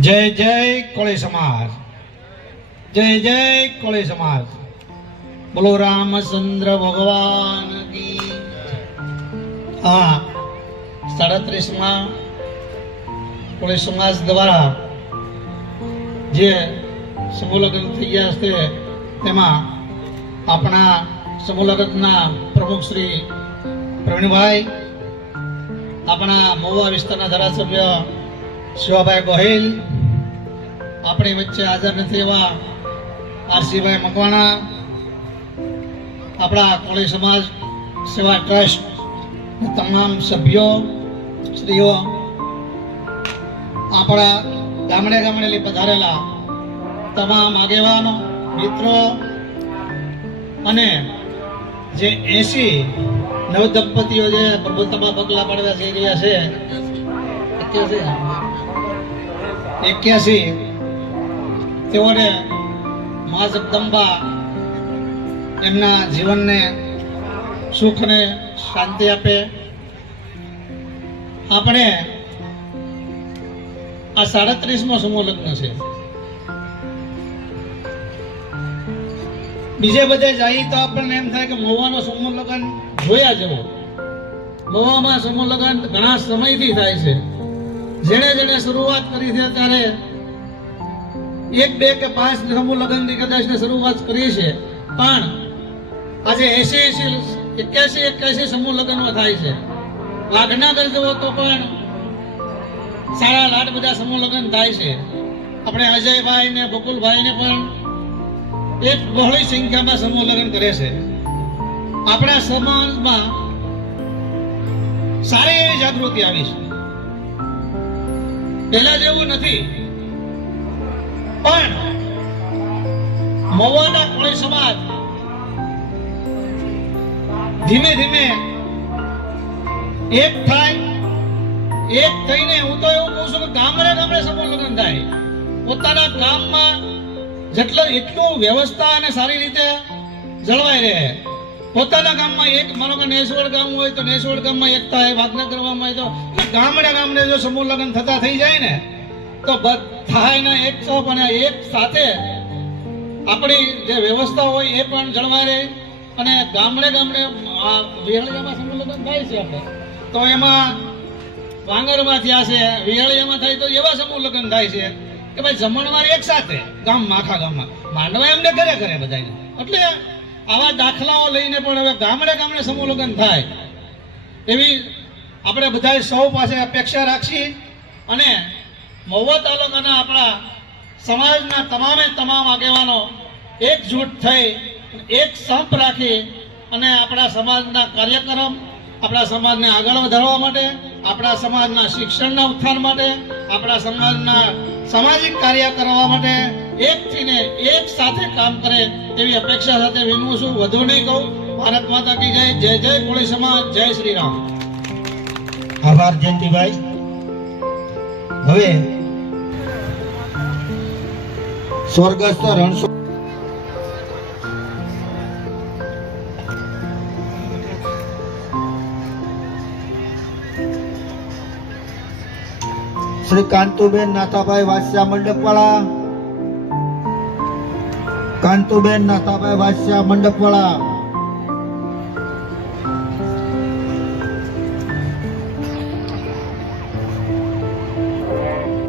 જય જય કોળી સમાજ. જય જય કોળી સમાજ. બોલો રામચંદ્ર ભગવાન હા, સાડત્રીસમાં કોળી સમાજ દ્વારા જે સમૂહલગ્ન થઈ ગયા છે, તેમાં આપણા સમૂહલગ્નના પ્રમુખ શ્રી પ્રવીણભાઈ, આપણા મહુવા વિસ્તારના ધારાસભ્ય શિવાભાઈ ગોહિલ આપણી વચ્ચે હાજર નથી એવા આરસીભાઈ મકવાણા, આપણા કોળી સમાજ સેવા ટ્રસ્ટ તમામ સભ્યો શ્રીઓ આપણા ગામડે ગામડે પધારેલા તમામ આગેવાનો, મિત્રો, અને જે એસી નવદંપતિઓ જે પ્રભુત્વમાં પગલા પાડવા જઈ રહ્યા છે એક્યાસી. તેઓને મા જગદંબા એમના જીવનને સુખ અને શાંતિ આપે. આપણે આ સાડત્રીસમો સમૂહ લગ્ન છે. બીજે બધે જઈએ તો આપણને એમ થાય કે મહુવાનો સમૂહ લગ્ન જોયા જવો મહુવામાં સમૂહ લગ્ન ઘણા સમયથી થાય છે. જેણે જેણે શરૂઆત કરી છે ત્યારે એક, બે કે પાંચ સમૂહ લગ્નની કદાચ શરૂઆત કરી છે પણ આજે એસી એસી એક્યાસી એક્યાસી સમૂહ લગ્નો થાય છે. વાઘનાગર જવો તો પણ સારા લાડ બધા સમૂહ લગ્ન થાય છે. આપણે અજયભાઈ ને બકુલભાઈ ને પણ એક બહોળી સંખ્યામાં સમૂહ લગ્ન કરે છે. આપણા સમાજમાં સારી એવી જાગૃતિ આવી છે. પહેલા જેવું નથી. પણ મવાના કોળી સમાજ ધીમે ધીમે એક થાય, એક થઈને હું તો એવું કહું છું કે ગામડે ગામડે સમૂહ લગ્ન થાય. પોતાના ગામમાં જેટલો એટલું વ્યવસ્થા અને સારી રીતે જળવાઈ રહે. પોતાના ગામમાં એક, માનો કે નેસવડ ગામ હોય તો નેસવડ ગામમાં એક થાય વાગનગર કરવામાં હોય તો ગામડે ગામડે જો સમૂહ લગ્ન થતા થઈ જાય ને તો બધા એક એક અને એક સાથે આપણી જે વ્યવસ્થા હોય એ પણ જળવા રહે અને ગામડે ગામડે વિહળિયામાં સંમેલન થાય છે આપણે. તો એમાં વાંગરમાં થયા છે, વિહળિયામાં થાય તો એવા સમૂહ લગ્ન થાય છે કે ભાઈ જમણવાર એક સાથે, ગામમાં, આખા ગામમાં. માંડવા એમને ઘરે ઘરે બધાને એટલે આવા દાખલાઓ લઈને પણ હવે ગામડે ગામડે સમૂહ લગ્ન થાય. એવી આપણે બધા સૌ પાસે અપેક્ષા રાખીએ અને મહુવા તાલુકાના આપણા સમાજના તમામે તમામ આગેવાનો એકજૂટ થઈ એક સંપ રાખી અને આપણા સમાજના કાર્યક્રમ, આપણા સમાજને આગળ વધારવા માટે, આપણા સમાજના શિક્ષણના ઉત્થાન માટે, આપણા સમાજના સામાજિક કાર્ય કરવા માટે એકથી ને એક સાથે કામ કરે તેવી અપેક્ષા સાથે વિનવું છું. વધુ નહીં કહું. ભારત માતા કી જય. જય જય કોળી સમાજ. જય શ્રી રામ. આભાર જયંતિભાઈ. હવે સ્વર્ગસ્થ રણછોડ શ્રી કાંતુબેન નાથાભાઈ વાસ્યા મંડપવાળા કાંતુબેન નાથાભાઈ વાસ્યા મંડપવાળા